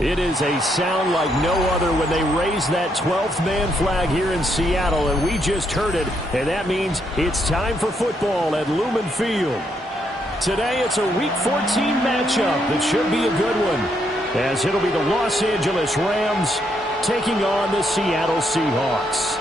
It is a sound like no other when they raise that 12th man flag here in Seattle, and we just heard it, and that means it's time for football at Lumen Field. Today it's a Week 14 matchup that should be a good one, as it'll be the Los Angeles Rams taking on the Seattle Seahawks.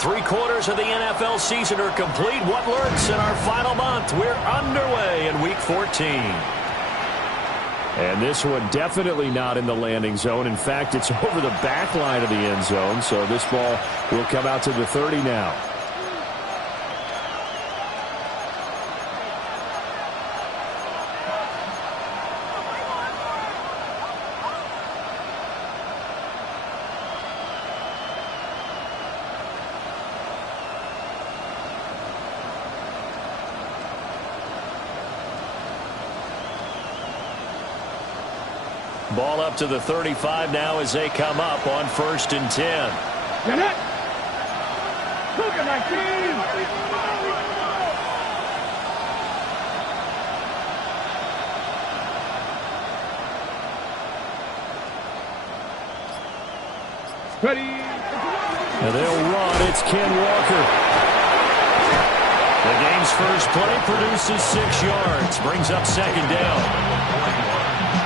Three-quarters of the NFL season are complete. What lurks in our final month? We're underway in Week 14. And this one definitely not in the landing zone. In fact, it's over the back line of the end zone, so this ball will come out to the 30 now. Ball up to the 35 now as they come up on 1st and 10. Get it! Look at that game! Ready! And they'll run. It's Ken Walker. The game's first play produces 6 yards. Brings up 2nd down.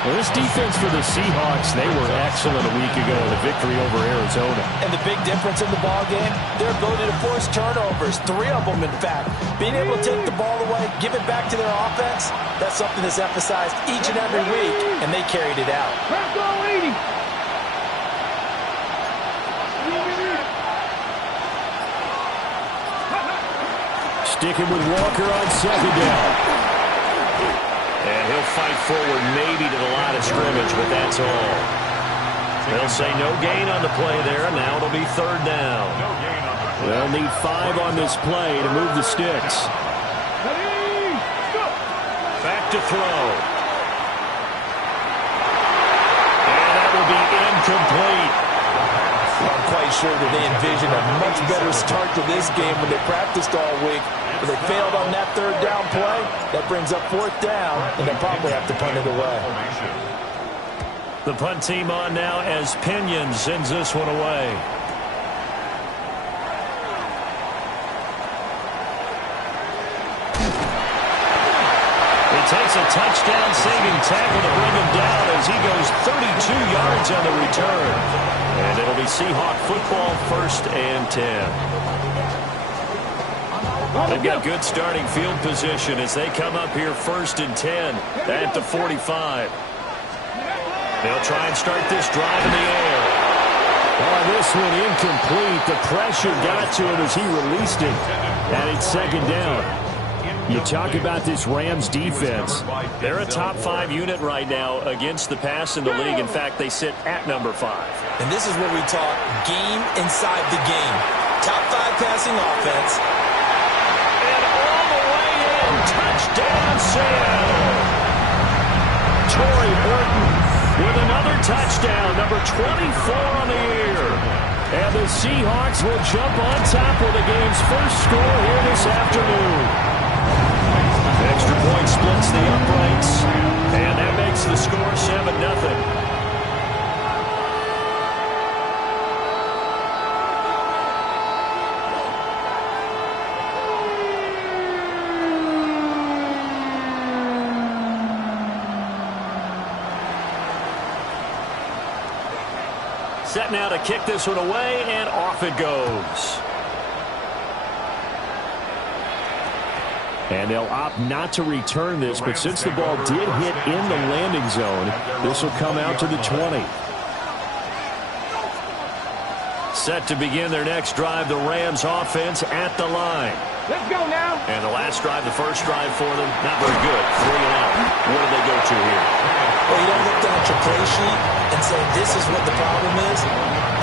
Well, this defense for the Seahawks, they were excellent a week ago in the victory over Arizona. And the big difference in the ball game, their ability to force turnovers, 3 of them in fact. Being able to take the ball away, give it back to their offense, that's something that's emphasized each and every week, and they carried it out. Let's go, 80! Sticking with Walker on 2nd down. And he'll fight forward maybe to the line of scrimmage, but that's all. They'll say no gain on the play there, and now it'll be 3rd down. They'll need 5 on this play to move the sticks. Back to throw. And that will be incomplete. I'm quite sure that they envisioned a much better start to this game when they practiced all week. But they failed on that 3rd down play. That brings up 4th down, and they'll probably have to punt it away. The punt team on now as Pinion sends this one away. It takes a touchdown-saving tackle to bring him down as he goes 32 yards on the return. And it'll be Seahawk football, 1st and 10. They've got good starting field position as they come up here 1st and 10 at the 45. They'll try and start this drive in the air. Oh, this one incomplete. The pressure got to him as he released it. And it's 2nd down. You talk about this Rams defense. They're a top 5 unit right now against the pass in the league. In fact, they sit at number 5. And this is where we talk game inside the game. Top 5 passing offense. And all the way in. Touchdown, Seattle. Torrey Burton with another touchdown, number 24 on the year. And the Seahawks will jump on top with the game's first score here this afternoon. Extra point splits the uprights, and that makes the score 7-0. Set now to kick this one away, and off it goes. And they'll opt not to return this, but since the ball did hit in the landing zone, this will come out to the 20. Set to begin their next drive, the Rams offense at the line. Let's go now. And the last drive, the first drive for them, not very good. 3 and out. What do they go to here? Well, you don't look down at your play sheet and say this is what the problem is.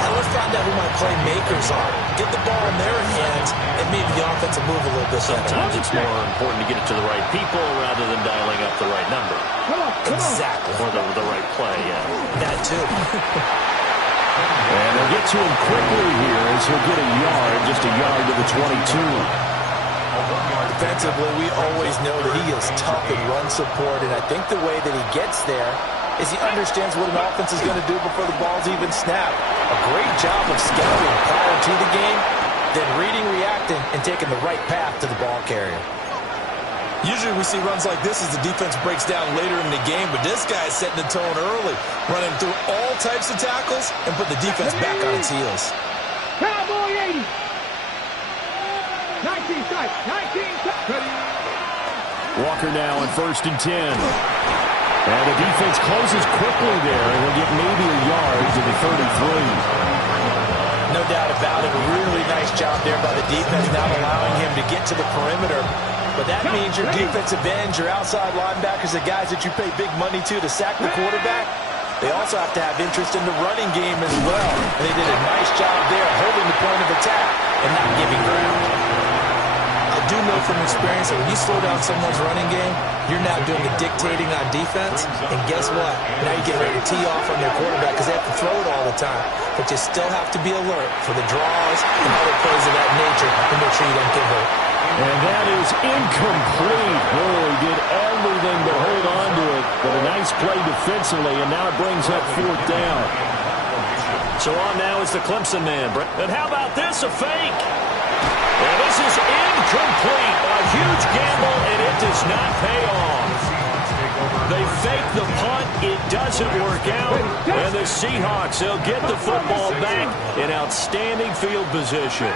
Now let's find out who my playmakers are. Get the ball in their hands, and maybe the offense will move a little bit better. Sometimes it's more important to get it to the right people rather than dialing up the right number. Exactly. Or the right play, yeah. That too. And they'll get to him quickly here as he'll get a yard, just a yard to the 22. Defensively, we always know that he is tough in run support, and I think the way that he gets there is he understands what an offense is going to do before the ball's even snapped. A great job of scouting prior to the game, then reading, reacting, and taking the right path to the ball carrier. Usually we see runs like this as the defense breaks down later in the game, but this guy is setting the tone early, running through all types of tackles and put the defense back on its heels. Cowboy 80. 19 strikes. 19 strikes. Walker now on 1st and 10. And the defense closes quickly there, and he'll get maybe a yard to the 33. No doubt about it. Really nice job there by the defense, not allowing him to get to the perimeter. But that means your defensive ends, your outside linebackers, the guys that you pay big money to sack the quarterback, they also have to have interest in the running game as well. And they did a nice job there holding the point of attack and not giving ground. I do know from experience that when you slow down someone's running game, you're now doing the dictating on defense. And guess what? Now you get ready to tee off on their quarterback because they have to throw it all the time. But you still have to be alert for the draws and other plays of that nature to make sure you don't get hurt. And that is incomplete. Boy, did everything but hold on to it. But a nice play defensively, and now it brings up 4th down. So on now is the Clemson man. And how about this, a fake? And this is incomplete. A huge gamble, and it does not pay off. They fake the punt. It doesn't work out. And the Seahawks, they'll get the football back in outstanding field position.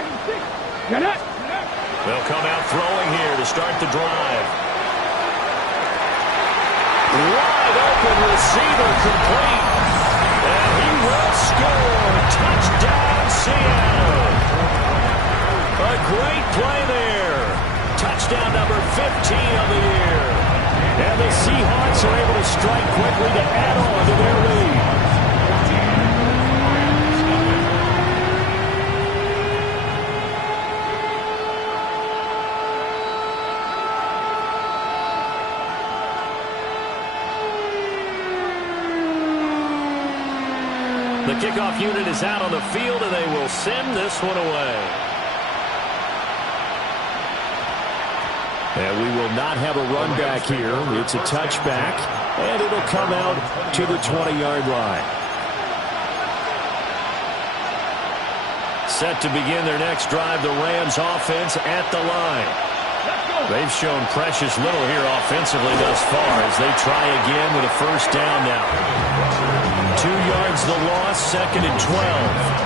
They'll come out throwing here to start the drive. Wide open receiver complete. And he will score. Touchdown, Seattle. A great play there. Touchdown number 15 of the year. And the Seahawks are able to strike quickly to add on to their lead. The kickoff unit is out on the field, and they will send this one away. And we will not have a run back here. It's a touchback. And it'll come out to the 20-yard line. Set to begin their next drive, the Rams offense at the line. They've shown precious little here offensively thus far as they try again with a first down now. 2 yards the loss, 2nd and 12.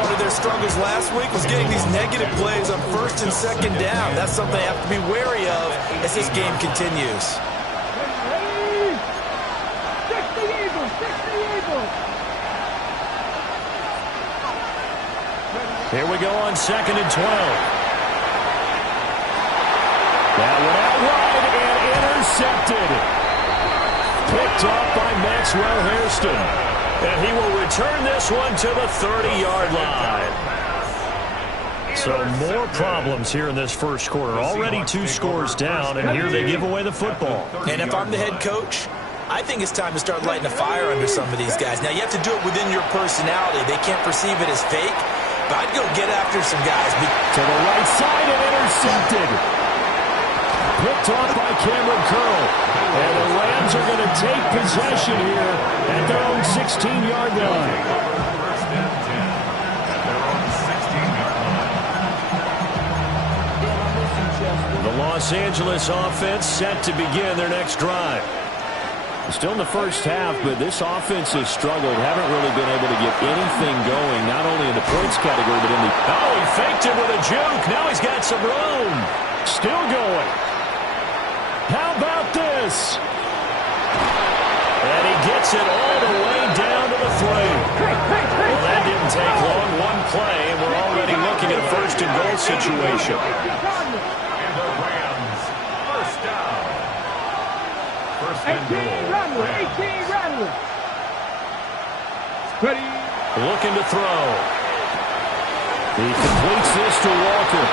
Part of their struggles last week was getting these negative plays on 1st and 2nd down. That's something they have to be wary of as this game continues. Here we go on 2nd and 12. That one out wide and intercepted. Picked off by Maxwell Hairston. And he will return this one to the 30-yard line. So more problems here in this first quarter. Already 2 scores down, and here they give away the football. And if I'm the head coach, I think it's time to start lighting a fire under some of these guys. Now, you have to do it within your personality. They can't perceive it as fake. But I'd go get after some guys. To the right side and intercepted. Picked off by Cameron Curl. And the Rams are going to take possession here at their own 16-yard line. The Los Angeles offense set to begin their next drive. Still in the first half, but this offense has struggled. Haven't really been able to get anything going, not only in the points category, but in the... Oh, he faked it with a juke. Now he's got some room. Still going. How about this? And he gets it all the way down to the 3. Well, that didn't take long. One play, and we're already looking at a 1st and goal situation. And the Rams, first down. First and goal. 18 Rattler. Ready. Looking to throw. He completes this to Walker.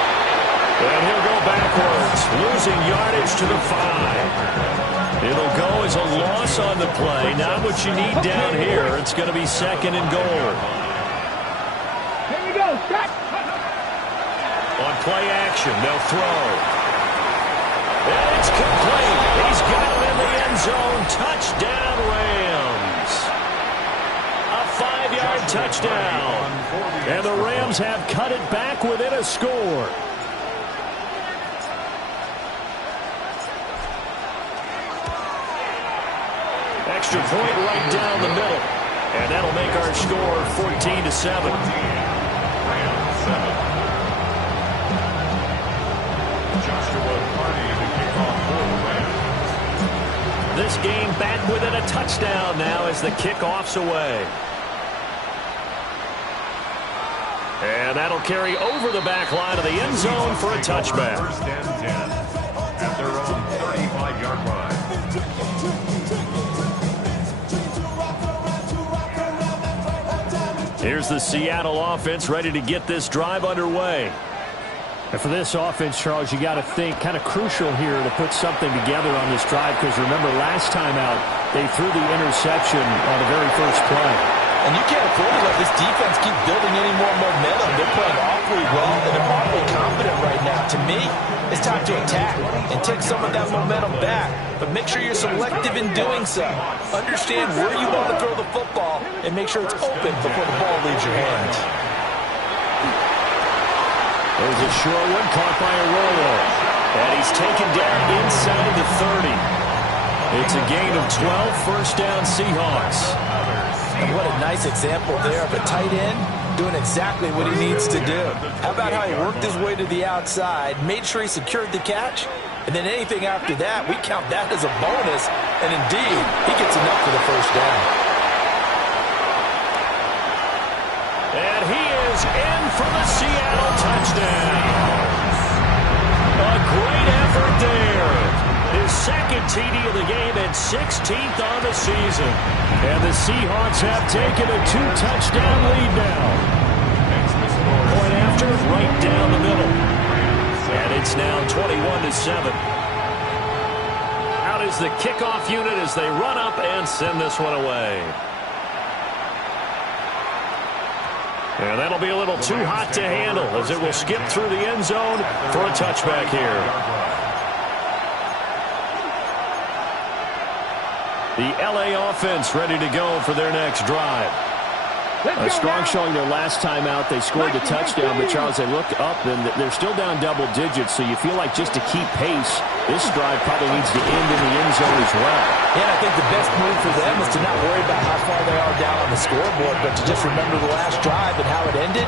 And he'll go backwards, losing yardage to the 5. It'll go as a loss on the play. Not what you need down here. It's going to be 2nd and goal. Here we go. Shot. On play action, they'll throw. And it's complete. He's got it in the end zone. Touchdown, Rams. A 5-yard touchdown. And the Rams have cut it back within a score. Extra point right down the middle. And that'll make our score 14-7. Rams 7. This game back within a touchdown now as the kickoff's away. And that'll carry over the back line of the end zone for a touchback. 1st and 10 at their own 35-yard line. Here's the Seattle offense ready to get this drive underway. And for this offense, Charles, you got to think kind of crucial here to put something together on this drive, because remember last time out they threw the interception on the very first play. And you can't afford to let this defense keep building any more momentum. They're playing awfully well, and they're awfully confident right now. To me, it's time to attack and take some of that momentum back. But make sure you're selective in doing so. Understand where you want to throw the football and make sure it's open before the ball leaves your hands. There's a short one caught by Arroyo. And he's taken down inside the 30. It's a gain of 12, first down Seahawks. And what a nice example there of a tight end doing exactly what he needs to do. How about how he worked his way to the outside, made sure he secured the catch, and then anything after that, we count that as a bonus. And indeed, he gets enough for the first down. And he is in for the Seattle touchdown. A great effort there. His second TD of the game and 16th on the season. And the Seahawks have taken a 2-touchdown lead now. Point after, right down the middle. And it's now 21-7. Out is the kickoff unit as they run up and send this one away. And that'll be a little too hot to handle as it will skip through the end zone for a touchback here. The LA offense ready to go for their next drive. A strong showing their last time out. They scored the touchdown, but Charles, they look up and they're still down double digits, so you feel like just to keep pace, this drive probably needs to end in the end zone as well. Yeah, I think the best move for them is to not worry about how far they are down on the scoreboard, but to just remember the last drive and how it ended.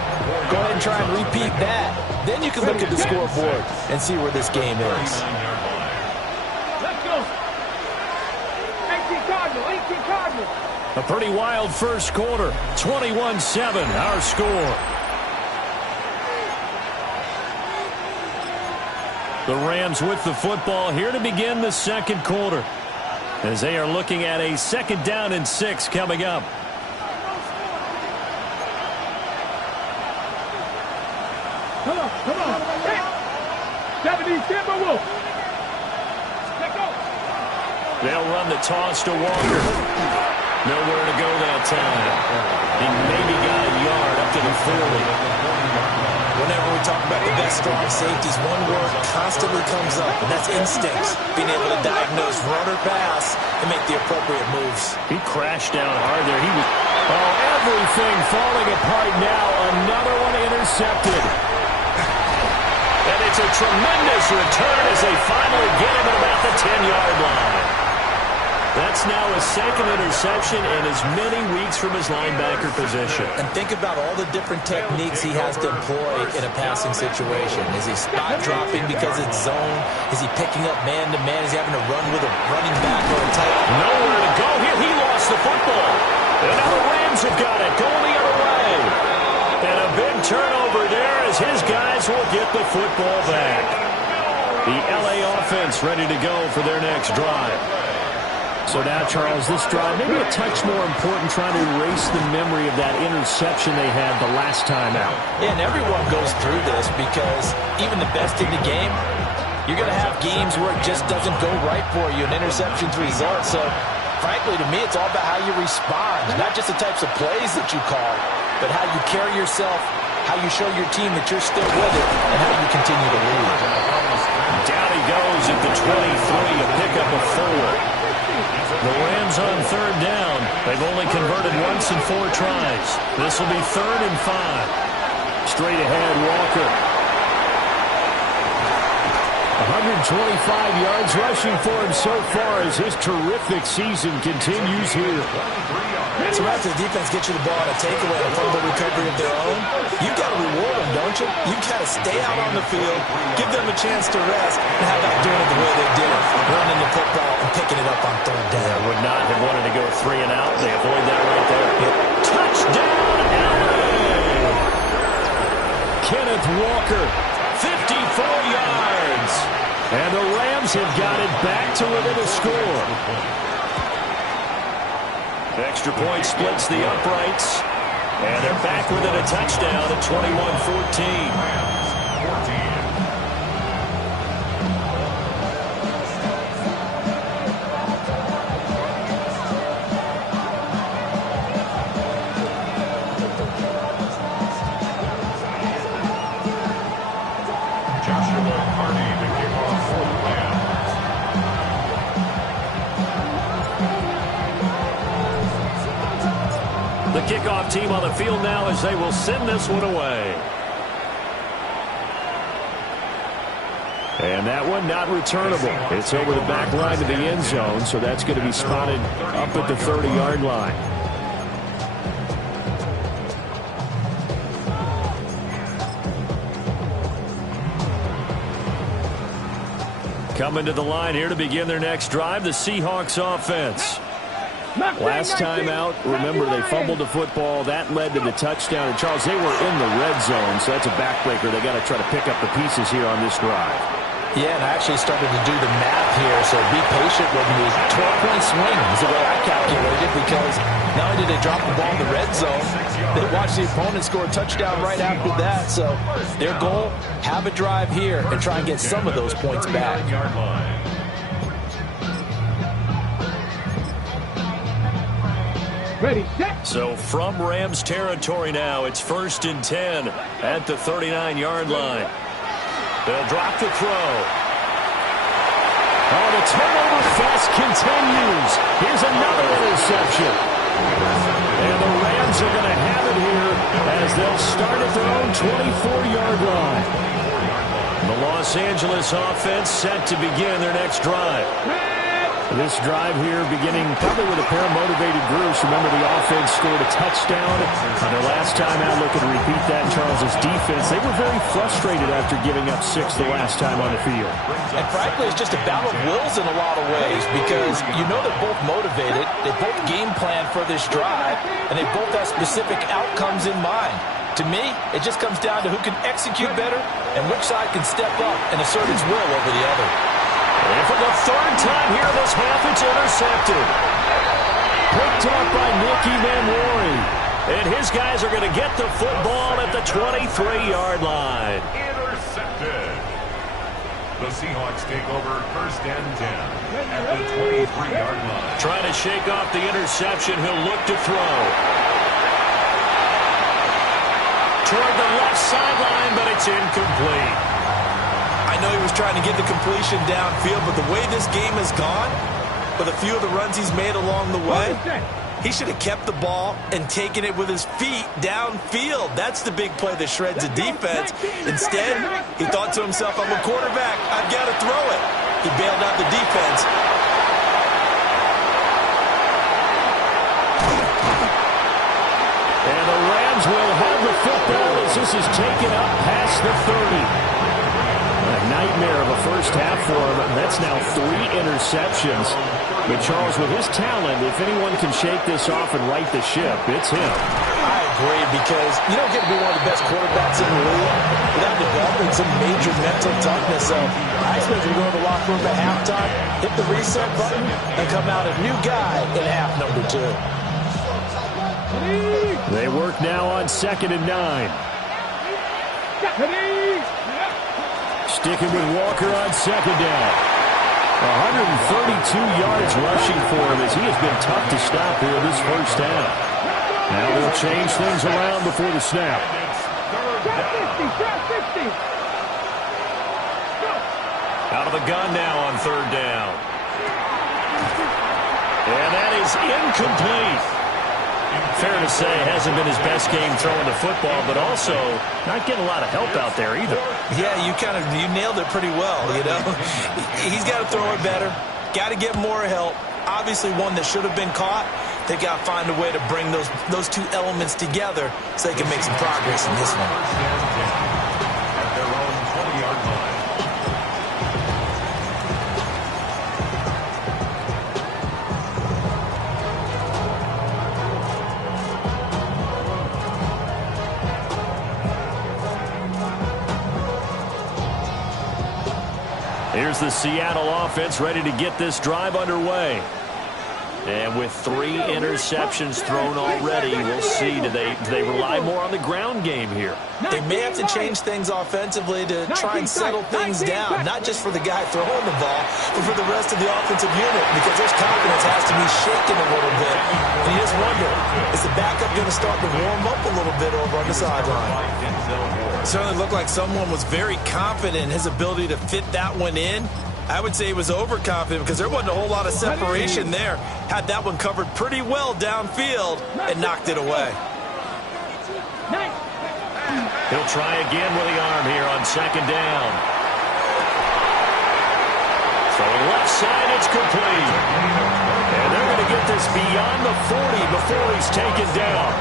Go ahead and try and repeat that. Then you can look at the scoreboard and see where this game is. Let's go. 18 Cardinal, 18 Cardinal. A pretty wild first quarter. 21-7, our score. The Rams with the football here to begin the second quarter, as they are looking at a 2nd down and 6 coming up. Come on. Hey. 70, Timberwolf. Let's go. They'll run the toss to Walker. Nowhere to go that time. He maybe got a yard up to the 40. Whenever we talk about the best strong safeties, one word constantly comes up, and that's instinct. Being able to diagnose run or pass and make the appropriate moves. He crashed down hard there. Everything falling apart now. Another one intercepted. And it's a tremendous return as they finally get him at about the 10-yard line. That's now his 2nd interception in as many weeks from his linebacker position. And think about all the different techniques he has to employ in a passing situation. Is he spot dropping because it's zone? Is he picking up man-to-man? Is he having to run with a running back or a tight end? Nowhere to go here. He lost the football. And now the Rams have got it. Going the other way. And a big turnover there as his guys will get the football back. The LA offense ready to go for their next drive. So now, Charles, this drive maybe a touch more important, trying to erase the memory of that interception they had the last time out. Yeah, and everyone goes through this because even the best in the game, you're going to have games where it just doesn't go right for you, and interceptions result. So, frankly, to me, it's all about how you respond, not just the types of plays that you call, but how you carry yourself, how you show your team that you're still with it, and how you continue to lead. Down he goes at the 23, a pickup of 4. The Rams on 3rd down. They've only converted once in 4 tries. This will be 3rd and 5. Straight ahead, Walker. 125 yards rushing for him so far as his terrific season continues here. Sometimes the defense gets you the ball on a takeaway and a fumble recovery of their own. You've got to reward them, don't you? You've got to stay out on the field, give them a chance to rest, and how about doing it the way they did it, running the football and picking it up on 3rd down. They would not have wanted to go 3 and out. They avoid that right there. Yep. Touchdown, LA! Kenneth Walker, 54 yards. And the Rams have got it back to within a score. Extra point splits the uprights. And they're back within a touchdown at 21-14. The kickoff team on the field now as they will send this one away. And that one not returnable. It's over the back line to the end zone, so that's going to be spotted up at the 30-yard line. Coming to the line here to begin their next drive, the Seahawks offense. Last time out, remember, they fumbled the football. That led to the touchdown. And, Charles, they were in the red zone, so that's a backbreaker. They got to try to pick up the pieces here on this drive. Yeah, and I actually started to do the math here, so be patient with me. 12-point swing is the way I calculated, because not only did they drop the ball in the red zone, they watched the opponent score a touchdown right after that. So their goal, have a drive here and try and get some of those points back. Ready, set. So from Rams territory now, it's 1st and 10 at the 39-yard line. They'll drop the throw. Oh, the turnover fest continues. Here's another interception. And the Rams are going to have it here as they'll start at their own 24-yard line. The Los Angeles offense set to begin their next drive. This drive here beginning probably with a pair of motivated groups. Remember, the offense scored a touchdown on their last time out. Looking to repeat that. Charles's defense, they were very frustrated after giving up 6 the last time on the field. And frankly, it's just a battle of wills in a lot of ways because you know they're both motivated. They both game plan for this drive, and they both have specific outcomes in mind. To me, it just comes down to who can execute better and which side can step up and assert its will over the other. And for the third time here this half, it's intercepted. Picked up by Nicky Manwari. And his guys are going to get the football at the 23-yard line. Intercepted. The Seahawks take over first and 10 at the 23-yard line. Trying to shake off the interception. He'll look to throw. Toward the left sideline, but it's incomplete. I know he was trying to get the completion downfield, but the way this game has gone, with a few of the runs he's made along the way, he should have kept the ball and taken it with his feet downfield. That's the big play that shreds the defense. Instead, he thought to himself, I'm a quarterback. I've got to throw it. He bailed out the defense. And the Rams will have the football as this is taken up past the 30. A nightmare of a first half for him. That's now 3 interceptions. But Charles, with his talent, if anyone can shake this off and right the ship, it's him. I agree, because you don't get to be one of the best quarterbacks in the league without developing some major mental toughness. So I expect him to go to the locker room at halftime, hit the reset button, and come out a new guy in half number 2. They work now on 2nd and 9. Sticking with Walker on 2nd down. 132 yards rushing for him as he has been tough to stop here this first half. Now they'll change things around before the snap. Out of the gun now on 3rd down. And that is incomplete. Fair to say, hasn't been his best game throwing the football, but also not getting a lot of help out there either. Yeah, you nailed it pretty well, you know. He's got to throw it better, got to get more help. Obviously one that should have been caught. They've got to find a way to bring those two elements together so they can make some progress in this one. At their own 20-yard line. Here's the Seattle offense ready to get this drive underway. And with 3 interceptions thrown already, we'll see. Do they rely more on the ground game here? They may have to change things offensively to try and settle things down, not just for the guy throwing the ball, but for the rest of the offensive unit, because their confidence has to be shaken a little bit. And you just wonder, is the backup going to start to warm up a little bit over on the sideline? It certainly looked like someone was very confident in his ability to fit that one in. I would say he was overconfident because there wasn't a whole lot of separation there. Had that one covered pretty well downfield and knocked it away. He'll try again with the arm here on 2nd down. Throwing left side, it's complete. And they're going to get this beyond the 40 before he's taken down.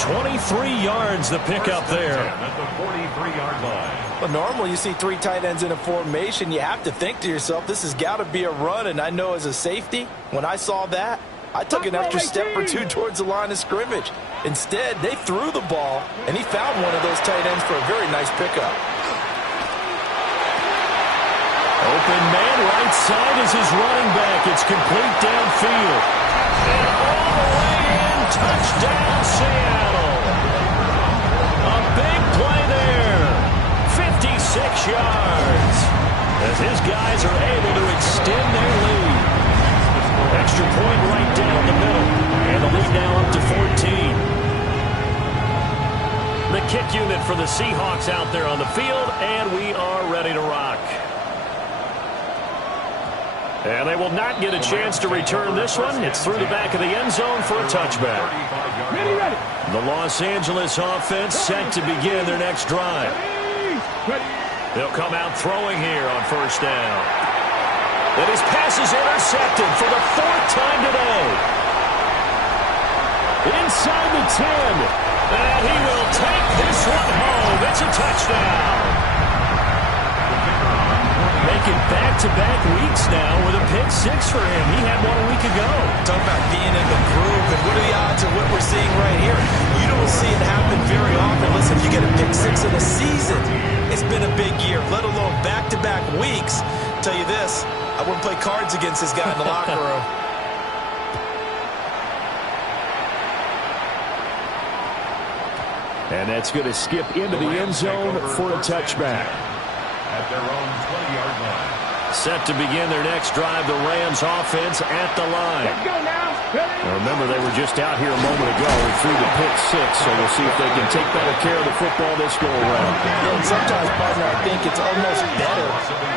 23 yards the pickup there. At the 43-yard line. Well, normally you see 3 tight ends in a formation. You have to think to yourself, this has got to be a run. And I know as a safety, when I saw that, I took an extra step or 2 towards the line of scrimmage. Instead, they threw the ball, and he found one of those tight ends for a very nice pickup. Open man right side is his running back. It's complete downfield. And all the way in, touchdown Seattle. A big play there. 56 yards. As his guys are able to extend their lead. Extra point right down the middle. And the lead now up to 14. The kick unit for the Seahawks out there on the field, and we are ready to rock. And they will not get a chance to return this one. It's through the back of the end zone for a touchback. The Los Angeles offense set to begin their next drive. They'll come out throwing here on first down. And his pass is intercepted for the 4th time today. Inside the 10. And he will take this one home. It's a touchdown. Making back-to-back weeks now with a pick 6 for him. He had one a week ago. Talk about being in the groove, and what are the odds of what we're seeing right here? You don't see it happen very often. Listen, if you get a pick 6 in a season, it's been a big year, let alone back-to-back weeks. I'll tell you this, I wouldn't play cards against this guy in the locker room. And that's going to skip into the end zone for a touchback. At their own 20-yard line. Set to begin their next drive, the Rams offense at the line. Let's go now. Now remember, they were just out here a moment ago and threw the pick 6, so we'll see if they can take better care of the football this go-around. Yeah, and sometimes, partner, I think it's almost better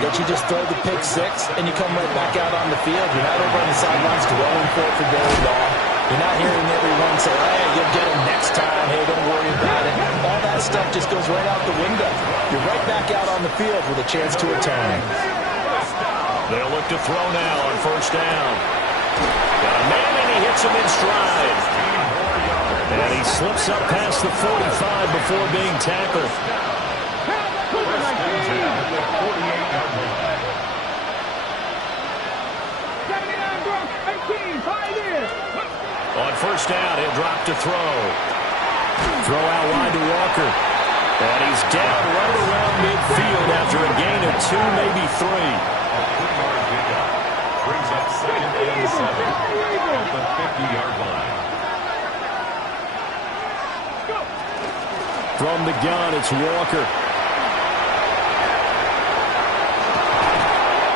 that you just throw the pick 6 and you come right back out on the field. You're not over on the sidelines dwelling for it for very long. You're not hearing everyone say, hey, you'll get him next time. Hey, don't worry about it. All that stuff just goes right out the window. You're right back out on the field with a chance to atone. They'll look to throw now on first down. Got a man, and he hits him in stride. And he slips up past the 45 before being tackled. On first down, he'll drop to throw. Throw out wide to Walker. And he's down right around midfield after a gain of 2, maybe 3. Brings up 2nd and 7 at the 50-yard line. From the gun, it's Walker.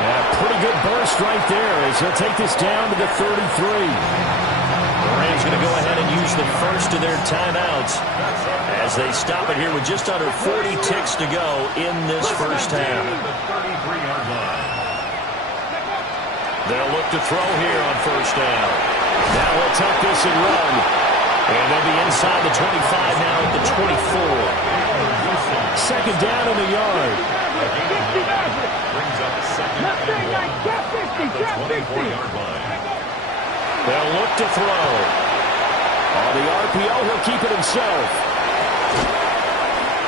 And a pretty good burst right there as he'll take this down to the 33. The Rams going to go ahead and use the first of their timeouts as they stop it here with just under 40 ticks to go in this first half. They'll look to throw here on first down. Now he'll tuck this and run. And they'll be inside the 25 now at the 24. 2nd down in the yard. Brings up 2nd and 1 at the 24-yard line. They'll look to throw. On the RPO, he'll keep it himself.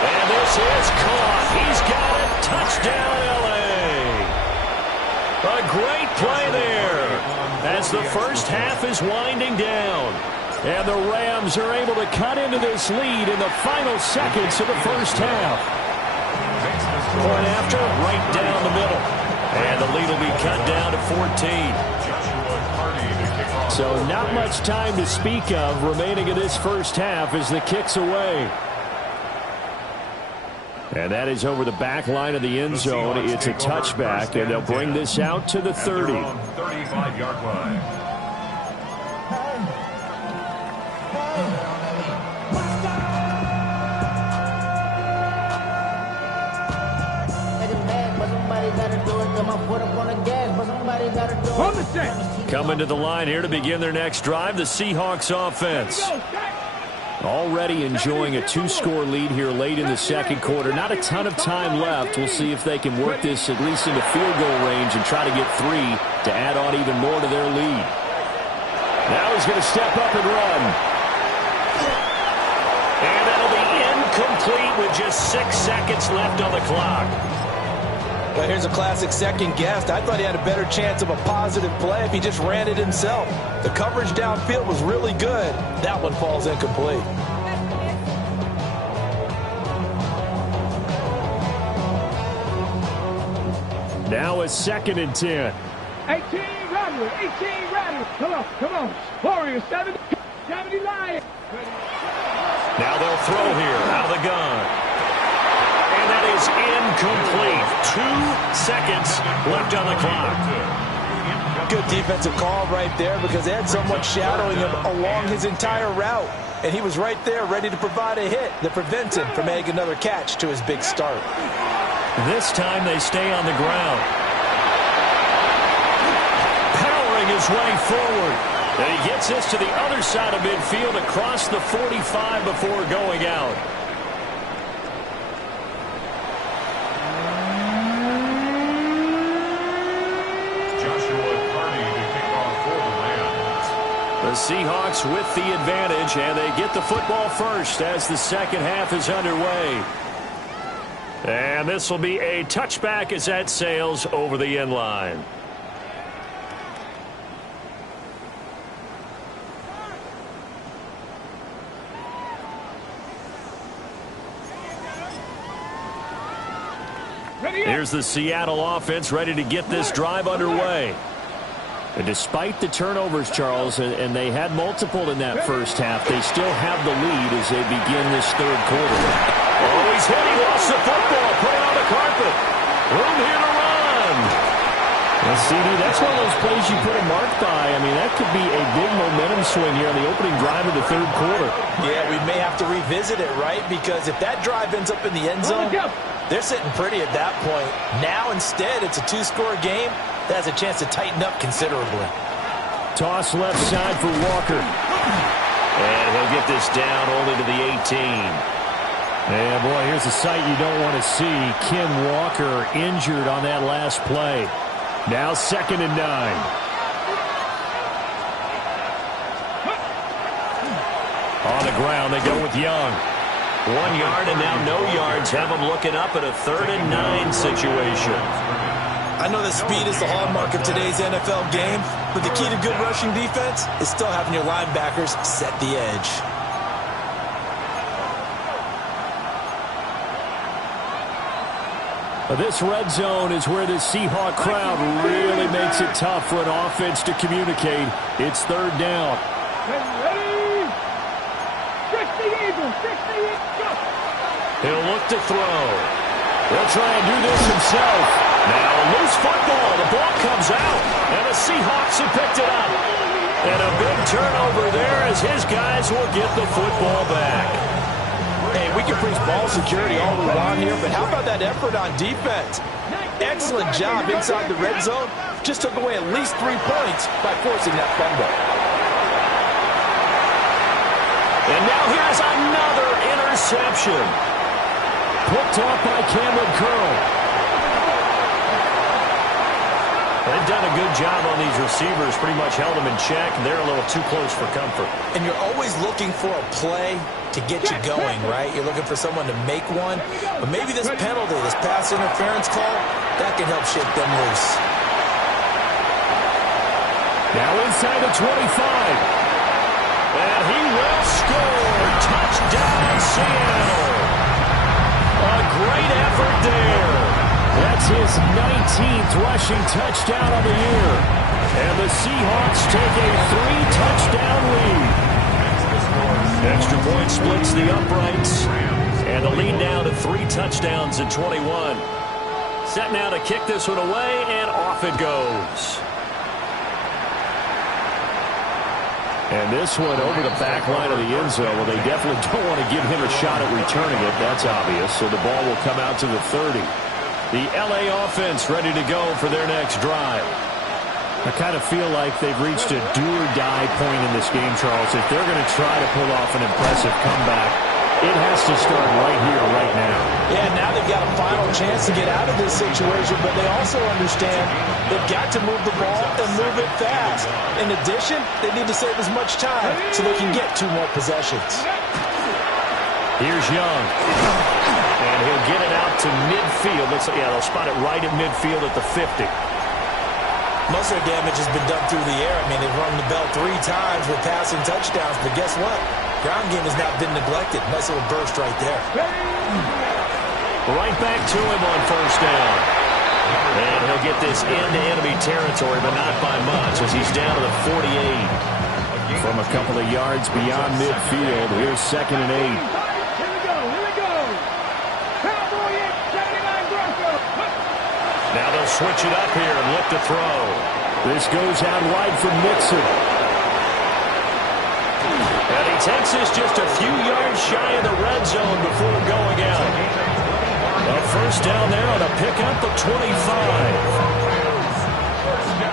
And this is caught. He's got it. Touchdown, L.A. A great play there as the first half is winding down. And the Rams are able to cut into this lead in the final seconds of the first half. Point after, right down the middle. And the lead will be cut down to 14. So not much time to speak of remaining in this first half as the kick's away. And that is over the back line of the end zone. It's a touchback, and they'll bring this out to the 30. 35-yard line. Coming to the line here to begin their next drive, the Seahawks offense. Already enjoying a 2-score lead here late in the second quarter. Not a ton of time left. We'll see if they can work this at least into field goal range and try to get 3 to add on even more to their lead. Now he's going to step up and run. And that'll be incomplete with just 6 seconds left on the clock. Well, here's a classic second guess. I thought he had a better chance of a positive play if he just ran it himself. The coverage downfield was really good. That one falls incomplete. Now a 2nd and 10. 18 Rattler, 18 Rattler. Come on. Warriors, 70 Lions. Now they'll throw here out of the gun. And that is incomplete. 2 seconds left on the clock. Good defensive call right there because they had someone shadowing him along his entire route. And he was right there ready to provide a hit that prevents him from making another catch to his big start. This time they stay on the ground. his way forward. And he gets this to the other side of midfield across the 45 before going out. The Seahawks with the advantage, and they get the football first as the second half is underway. And this will be a touchback as that sails over the end line. Here's the Seattle offense ready to get this drive underway. And despite the turnovers, Charles, and they had multiple in that first half, they still have the lead as they begin this third quarter. Oh, he's hit. He lost the football. Put it on the carpet. Room here to run. Well, CD, that's one of those plays you put a mark by. I mean, that could be a big momentum swing here on the opening drive of the third quarter. Yeah, we may have to revisit it, right? Because if that drive ends up in the end zone, they're sitting pretty at that point. Now, instead, it's a two-score game. That has a chance to tighten up considerably. Toss left side for Walker. And he'll get this down only to the 18. And, boy, here's a sight you don't want to see. Kim Walker injured on that last play. Now 2nd and 9. On the ground, they go with Young. 1 yard and now no yards. Have them looking up at a 3rd and 9 situation. I know that speed is the hallmark of today's NFL game, but the key to good rushing defense is still having your linebackers set the edge. This red zone is where the Seahawk crowd really makes it tough for an offense to communicate. It's 3rd down. He'll look to throw. He'll try and do this himself. Now a loose football. The ball comes out, and the Seahawks have picked it up. And a big turnover there as his guys will get the football back. Hey, we can preach ball security all we want here, but how about that effort on defense? Excellent job inside the red zone. Just took away at least 3 points by forcing that fumble. And now here's another interception. Picked off by Cameron Curl. They've done a good job on these receivers, pretty much held them in check. They're a little too close for comfort. And you're always looking for a play to get you going, right? You're looking for someone to make one. But maybe this penalty, this pass interference call, that can help shake them loose. Now inside the 25. And he will score. Touchdown, Seattle. A great effort there. That's his 19th rushing touchdown of the year. And the Seahawks take a 3-touchdown lead. Extra point splits the uprights. And the lead now to 3 touchdowns in 21. Set now to kick this one away, and off it goes. And this one over the back line of the end zone. Well, they definitely don't want to give him a shot at returning it. That's obvious. So the ball will come out to the 30. The L.A. offense ready to go for their next drive. I kind of feel like they've reached a do-or-die point in this game, Charles. If they're going to try to pull off an impressive comeback, it has to start right here, right now. Yeah, now they've got a final chance to get out of this situation, but they also understand they've got to move the ball and move it fast. In addition, they need to save as much time so they can get 2 more possessions. Here's Young. And he'll get it out to midfield. They'll spot it right at midfield at the 50. Most of their damage has been done through the air. I mean, they've rung the bell 3 times with passing touchdowns, but guess what? Ground game has not been neglected. Nice little burst right there. Right back to him on 1st down. And he'll get this into enemy territory, but not by much as he's down to the 48. From a couple of yards beyond midfield, here's 2nd and 8. Now they'll switch it up here and look to throw. This goes out wide for Mixon. And he takes this just a few yards shy of the red zone before going out. A 1st down there on a pickup of 25.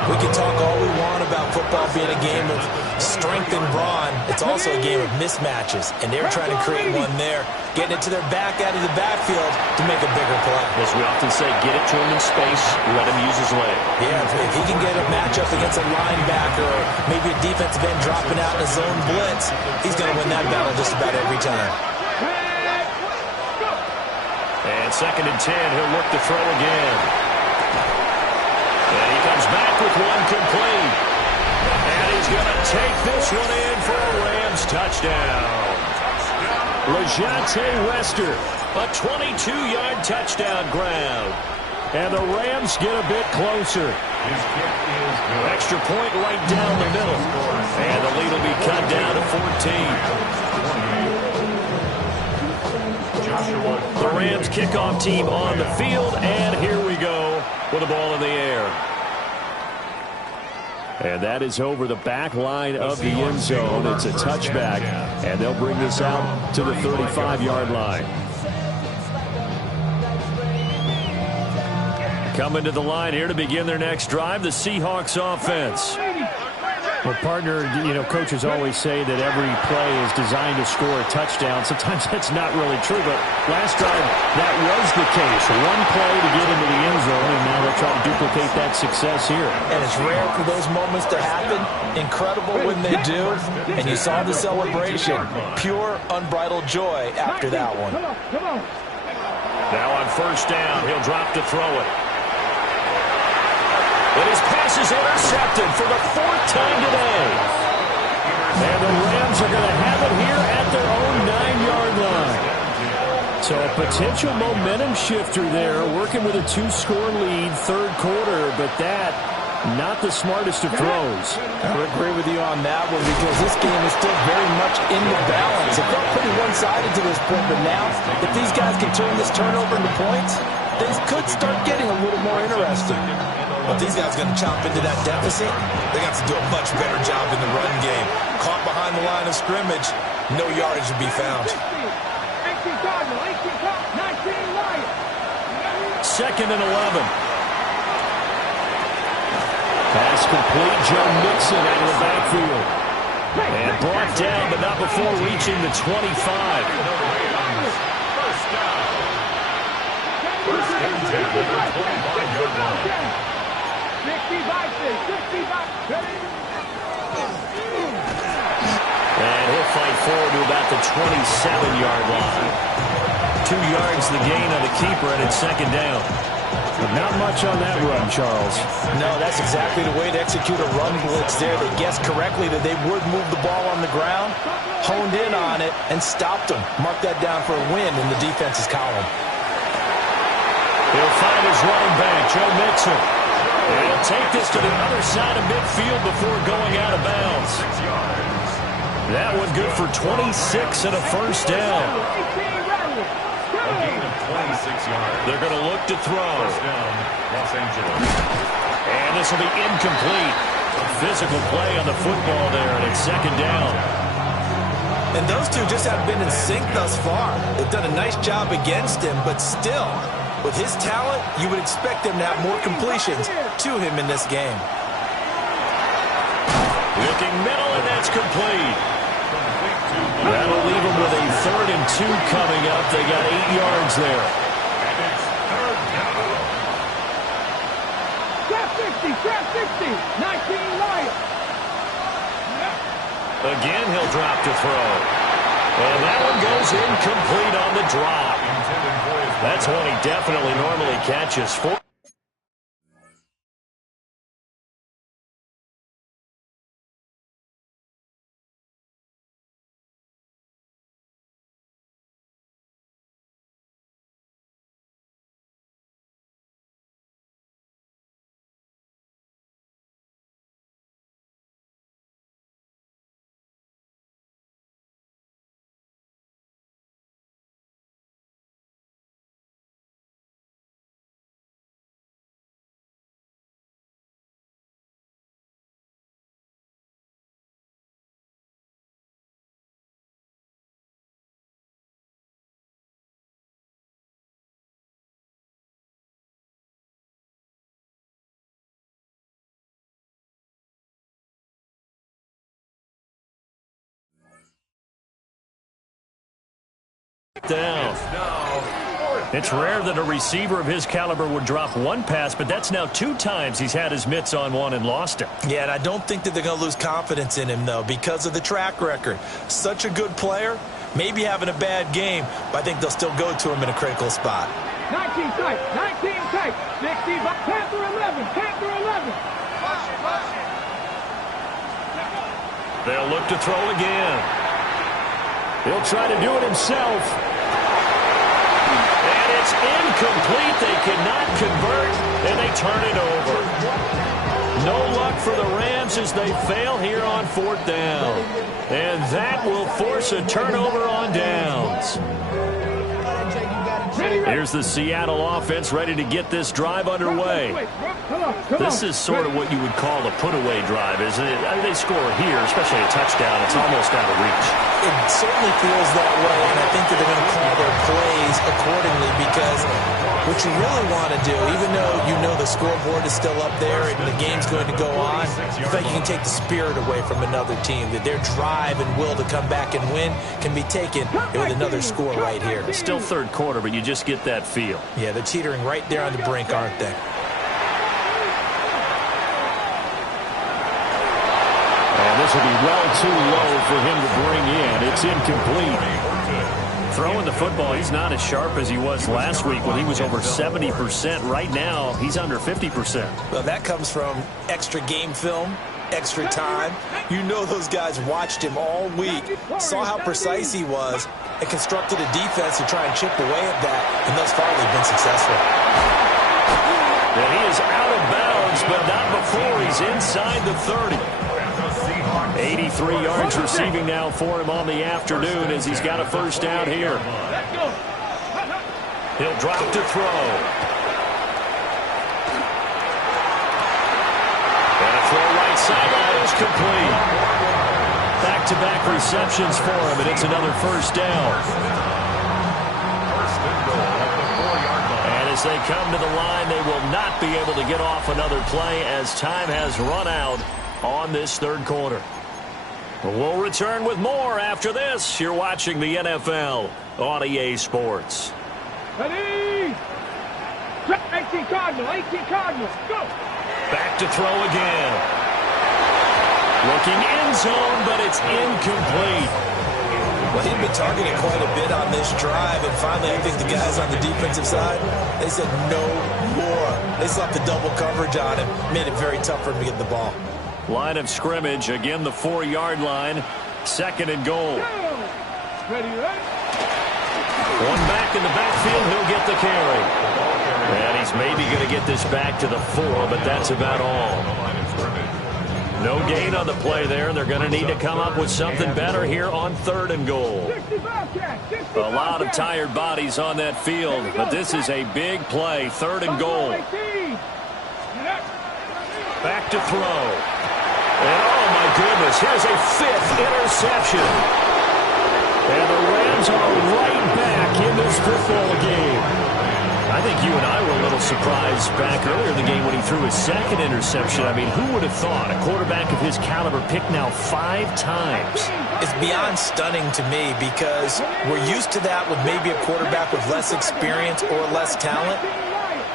We can talk all we want about football being a game of strength and brawn. It's also a game of mismatches, and they're trying to create one there, getting it to their back out of the backfield to make a bigger play. As we often say, get it to him in space, let him use his leg. Yeah, if he can get a matchup against a linebacker or maybe a defensive end dropping out in a zone blitz, he's going to win that battle just about every time. And 2nd and 10, he'll look to throw again. And he comes back with one complete. And he's going to take this one in for a Rams touchdown. LeJante Wester, a 22-yard touchdown grab. And the Rams get a bit closer. Extra point right down the middle. And the lead will be cut down to 14. The Rams kickoff team on the field, and here we go with the ball in the air. And that is over the back line of the end zone. It's a touchback, and they'll bring this out to the 35-yard line. Coming to the line here to begin their next drive, the Seahawks offense. Well, partner, coaches always say that every play is designed to score a touchdown. Sometimes that's not really true, but last drive, that was the case. One play to get into the end zone, and now they'll try to duplicate that success here. And it's rare for those moments to happen. Incredible when they do. And you saw the celebration. Pure, unbridled joy after that one. Now on 1st down, he'll drop to throw it. And his pass is intercepted for the 4th time today. And the Rams are going to have it here at their own 9-yard line. So a potential momentum shifter there, working with a 2-score lead, 3rd quarter, but that, not the smartest of throws. I would agree with you on that one because this game is still very much in the balance. It felt pretty one-sided to this point, but now, if these guys can turn this turnover into points, things could start getting a little more interesting. But these guys are going to chop into that deficit. They got to do a much better job in the run game. Caught behind the line of scrimmage, no yardage to be found. 2nd and 11. Pass complete. Joe Mixon out of the backfield. And brought down, but not before reaching the 25. First and 10 at the 25-yard line. And he'll fight forward to about the 27-yard line. 2 yards the gain on the keeper, and it's 2nd down. But not much on that run, Charles. No, that's exactly the way to execute a run blitz there. They guessed correctly that they would move the ball on the ground, honed in on it, and stopped them. Mark that down for a win in the defense's column. He'll find his running back, Joe Mixon. And he'll take this to the other side of midfield before going out of bounds. That one good for 26 and a 1st down. A gain of 26 yards. They're going to look to throw. First down, Los Angeles. And this will be incomplete. Physical play on the football there, and it's 2nd down. And those two just have been in sync thus far. They've done a nice job against him, but still, with his talent, you would expect them to have more completions to him in this game. Looking middle, and that's complete. That'll leave them with a 3rd and 2 coming up. They got 8 yards there. And it's 3rd down. Trap 60, 19 Lions. Again, he'll drop to throw. And that one goes incomplete on the drop. That's one he definitely normally catches. down. It's rare that a receiver of his caliber would drop one pass, but that's now 2 times he's had his mitts on one and lost it. Yeah, and I don't think that they're going to lose confidence in him, though, because of the track record. Such a good player, maybe having a bad game, but I think they'll still go to him in a critical spot. 19 tight, 19 tight, 60, Panther 11, Panther 11. They'll look to throw again. He'll try to do it himself. And it's incomplete. They cannot convert, and they turn it over. No luck for the Rams as they fail here on 4th down. And that will force a turnover on downs. Here's the Seattle offense ready to get this drive underway. This is sort of what you would call a put-away drive, isn't it? I mean, they score here, especially a touchdown. It's almost out of reach. It certainly feels that way, and I think that they're going to call their plays accordingly because what you really want to do, even though you know the scoreboard is still up there and the game's going to go on, in fact, you can take the spirit away from another team, that their drive and will to come back and win can be taken with another score right here. It's still 3rd quarter, but you just get that feel. Yeah, they're teetering right there on the brink, aren't they? And this will be well too low for him to bring in. It's incomplete. Throwing the football, he's not as sharp as he was last week when he was over 70%. Right now, he's under 50%. Well, that comes from extra game film, extra time. You know those guys watched him all week, saw how precise he was, and constructed a defense to try and chip away at that, and thus far they've been successful. And he is out of bounds, but not before he's inside the 30. 83 yards receiving now for him on the afternoon as he's got a 1st down here. He'll drop to throw. And a throw right sideline is complete. Back-to-back receptions for him, and it's another 1st down. And as they come to the line, they will not be able to get off another play as time has run out on this 3rd quarter. We'll return with more after this. You're watching the NFL on EA Sports. Ready? 18 Cardinal, 18 Cardinal, go! Back to throw again. Looking end zone, but it's incomplete. Well, he'd been targeted quite a bit on this drive, and finally I think the guys on the defensive side, they said no more. They slapped the double coverage on him, made it very tough for him to get the ball. Line of scrimmage, again the 4-yard line, 2nd and goal. Ready, ready? One back in the backfield, he'll get the carry. And he's maybe going to get this back to the 4, but that's about all. No gain on the play there. They're going to need to come up with something better here on 3rd and goal. A lot of tired bodies on that field, but this is a big play, 3rd and goal. Back to throw. And oh my goodness, here's a 5th interception. And the Rams are right back in this football game. I think you and I were a little surprised back earlier in the game when he threw his 2nd interception. I mean, who would have thought a quarterback of his caliber picked now 5 times? It's beyond stunning to me because we're used to that with maybe a quarterback with less experience or less talent.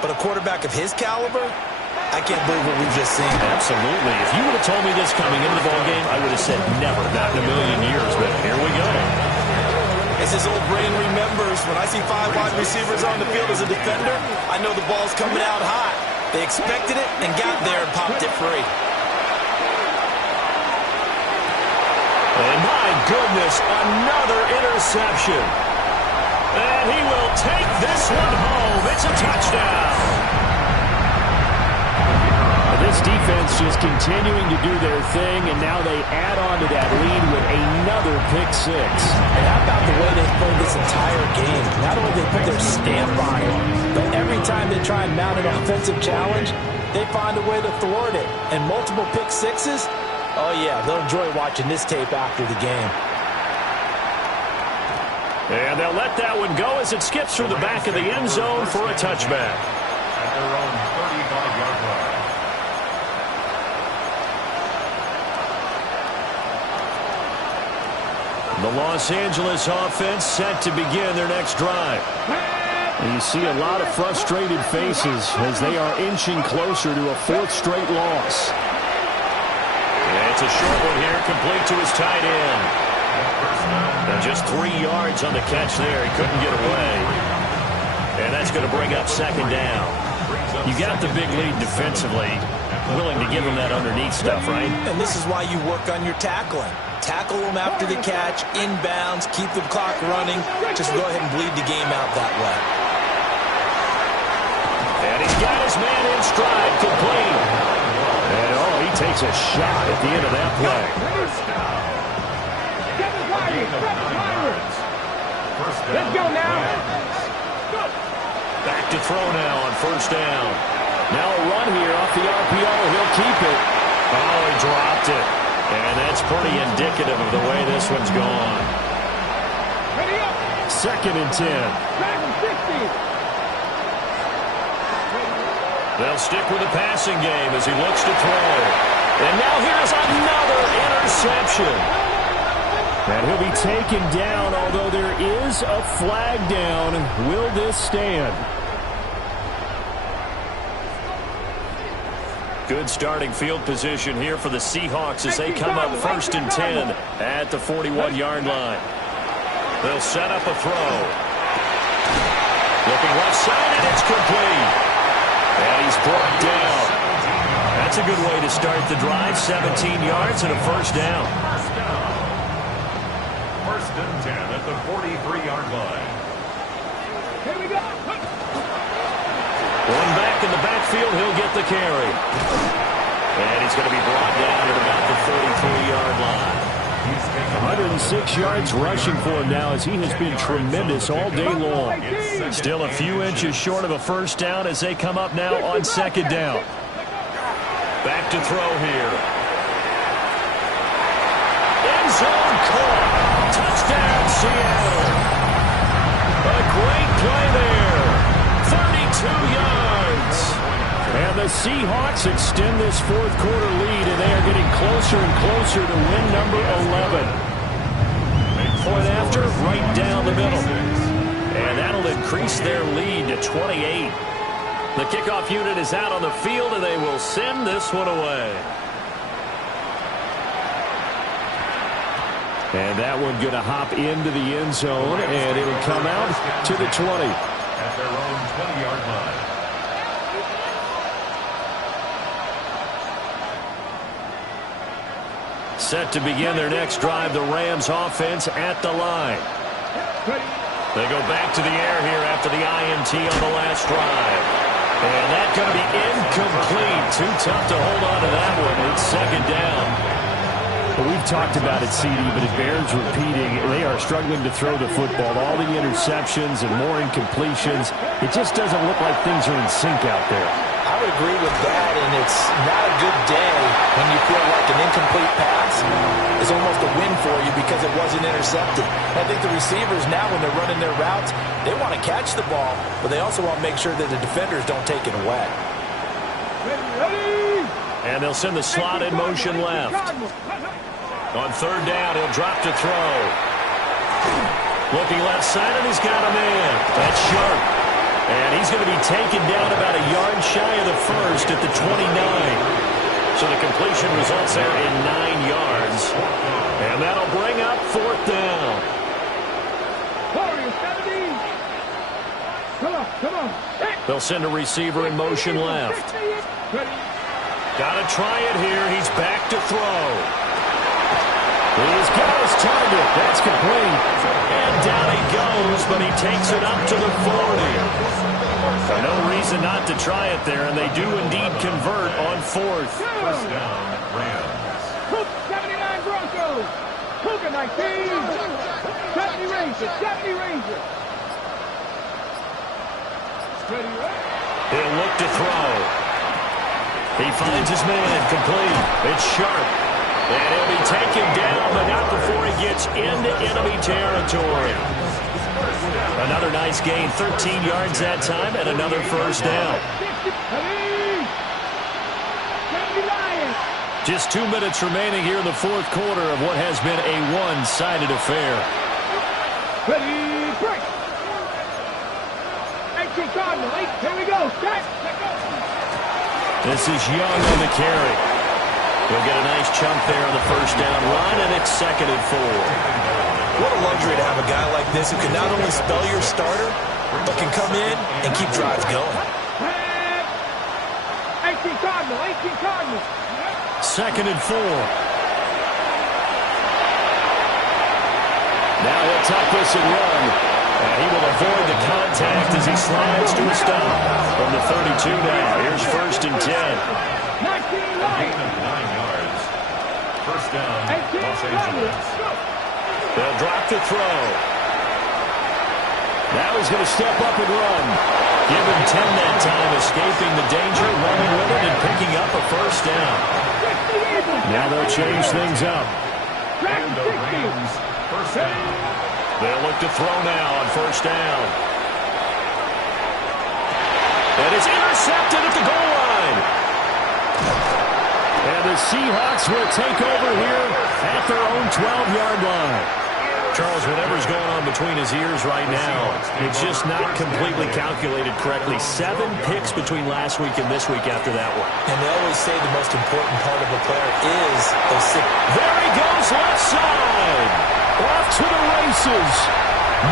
But a quarterback of his caliber, I can't believe what we've just seen. Absolutely. If you would have told me this coming into the ballgame, I would have said never, not in a million years. But here we go. As his old brain remembers, when I see 5 wide receivers on the field as a defender, I know the ball's coming out hot. They expected it and got there and popped it free. And my goodness, another interception. And he will take this one home. It's a touchdown. This defense just continuing to do their thing, and now they add on to that lead with another pick 6. And how about the way they played this entire game? Not only did they put their stamp on it, but every time they try and mount an offensive challenge, they find a way to thwart it. And multiple pick 6s, oh yeah, they'll enjoy watching this tape after the game. And they'll let that one go as it skips through the back of the end zone for a touchback. At their own 35-yard line. The The Los Angeles offense set to begin their next drive. And you see a lot of frustrated faces as they are inching closer to a fourth straight loss. And it's a short one here, complete to his tight end. And just 3 yards on the catch there. He couldn't get away. And that's going to bring up second down. You got the big lead defensively. Willing to give them that underneath stuff, right? And this is why you work on your tackling. Tackle them after the catch, inbounds, keep the clock running. Just go ahead and bleed the game out that way. And he's got his man in stride, complete. And he takes a shot at the end of that play. Let's go now. Back to throw now on first down. Now a run here off the RPO. He'll keep it. Oh, he dropped it. And that's pretty indicative of the way this one's gone. Second and 10. They'll stick with the passing game as he looks to throw. And now here's another interception. And he'll be taken down, although there is a flag down. Will this stand? Good starting field position here for the Seahawks as they come up first and 10 at the 41-yard line. They'll set up a throw. Looking left side, and it's complete. And he's brought down. That's a good way to start the drive. 17 yards and a first down. First and 10 at the 43-yard line. Here we go. One back in the backfield, he'll get the carry. And he's going to be brought down at about the 43-yard line. 106 yards rushing for him now as he has been tremendous all day long. Still a few inches short of a first down as they come up now on second down. Back to throw here. End zone caught. Touchdown, Seattle. A great play there. 32 yards. And the Seahawks extend this fourth quarter lead, and they are getting closer and closer to win number 11. Point after, right down the middle. And that'll increase their lead to 28. The kickoff unit is out on the field, and they will send this one away. And that one going to hop into the end zone, and it'll come out to the 20. At their own 20-yard line. Set to begin their next drive, the Rams offense at the line. They go back to the air here after the INT on the last drive. And that's going to be incomplete. Too tough to hold on to that one. It's second down. Well, we've talked about it, CD, but it bears repeating. They are struggling to throw the football. All the interceptions and more incompletions. It just doesn't look like things are in sync out there. I would agree with that, and it's not a good day when you feel like an incomplete pass is almost a win for you because it wasn't intercepted. I think the receivers now, when they're running their routes, they want to catch the ball, but they also want to make sure that the defenders don't take it away. And they'll send the slot in motion left. On third down, he'll drop to throw. Looking left side, and he's got a man. That's sharp. And he's going to be taken down about a yard shy of the first at the 29. So the completion results there in 9 yards. And that'll bring up fourth down. Come on. They'll send a receiver in motion left. Got to try it here. He's back to throw. He's got his target. That's complete. And down he goes, but he takes it up to the 40. No reason not to try it there, and they do indeed convert on fourth. First down, Rams. Cook 79 Broncos. Cook 19. 70 Rangers. 70 Rangers. He'll look to throw. He finds his man, complete. It's sharp. And he'll be taken down, but not before he gets into enemy territory. Another nice gain, 13 yards that time, and another first down. Just 2 minutes remaining here in the fourth quarter of what has been a one-sided affair. Ready, break. 18 Cardinal, 8. Here we go. Set. This is Young on the carry. We'll get a nice chunk there on the first down run, and it's 2nd and 4. What a luxury to have a guy like this who can not only spell your starter, but can come in and keep drives going. 18 Cardinal, 18 Cardinal. 2nd and 4. Now he'll tuck this and run. And he will avoid the contact as he slides to a stop. From the 32 now, here's 1st and 10. 19 Gain of 9 yards. First down, Los Angeles. They'll drop the throw. Now he's going to step up and run. Give him 10 that time, escaping the danger, running with it, and picking up a first down. Now they'll change things up. And the Rams, first down. They'll look to throw now on first down. And it's intercepted at the goal line. And the Seahawks will take over here at their own 12-yard line. Charles, whatever's going on between his ears right now, it's just not completely calculated correctly. 7 picks between last week and this week after that one. And they always say the most important part of a player is those 6. There he goes, left side. Off to the races.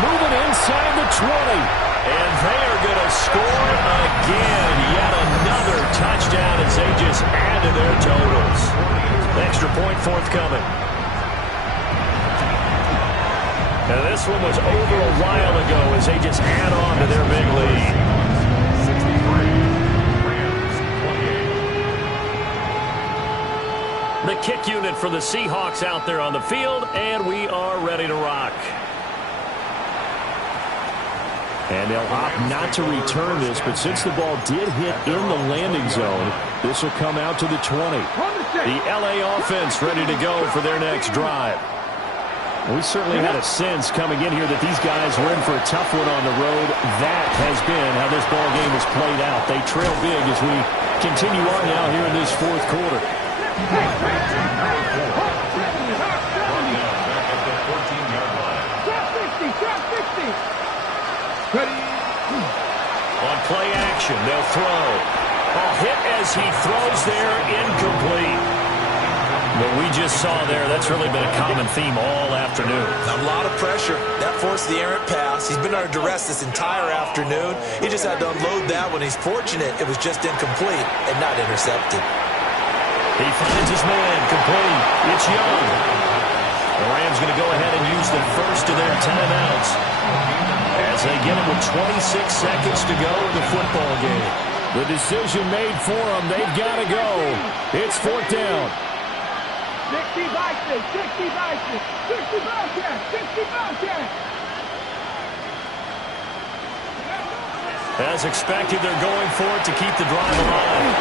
Moving inside the 20. And they are going to score again. Yet another touchdown as they just add to their totals. Extra point forthcoming. And this one was over a while ago as they just add on to their big lead. 63, Rams 28. The kick unit for the Seahawks out there on the field, and we are ready to rock. And they'll opt not to return this, but since the ball did hit in the landing zone, this will come out to the 20. The LA offense ready to go for their next drive. We certainly had a sense coming in here that these guys were in for a tough one on the road. That has been how this ball game has played out. They trail big as we continue on now here in this fourth quarter. Back at the 14-yard line. Drop 60. Ready. On play action, they'll throw. A hit as he throws there, incomplete. What we just saw there, that's really been a common theme all afternoon. A lot of pressure. That forced the errant pass. He's been under duress this entire afternoon. He just had to unload that one. He's fortunate it was just incomplete and not intercepted. He finds his man, complete. It's Young. The Rams going to go ahead and use the first of their timeouts as they get it with 26 seconds to go in the football game. The decision made for them. They've got to go. It's 4th down. 60 Vikings, 60 Vikings, 60 Vikings, 60 Vikings. As expected, they're going for it to keep the drive alive.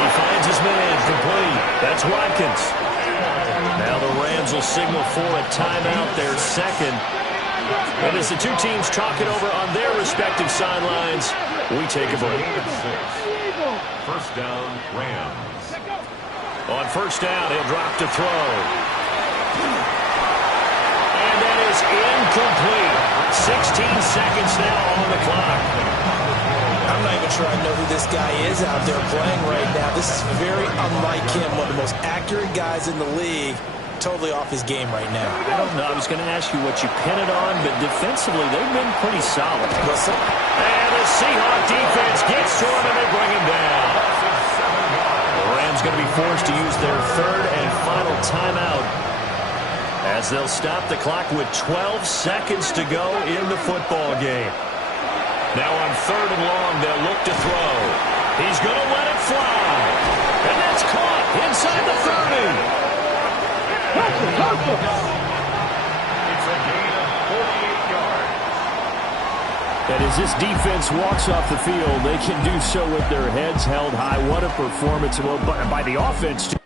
He finds his man, complete. That's Watkins. Now the Rams will signal for a timeout, their second. And as the two teams talk it over on their respective sidelines, we take a break. First down, Rams. On first down, he'll drop to throw. And that is incomplete. 16 seconds now on the clock. I'm not even sure I know who this guy is out there playing right now. This is very unlike him, one of the most accurate guys in the league. Totally off his game right now. I don't know. I was going to ask you what you pin it on, but defensively, they've been pretty solid. And the Seahawks defense gets to him, and they bring him down. Going to be forced to use their third and final timeout as they'll stop the clock with 12 seconds to go in the football game. Now on 3rd and long, they'll look to throw. He's going to let it fly. And that's caught inside the 30. It's a gain of 48 yards. And as this defense walks off the field, they can do so with their heads held high. What a performance by the offense, too.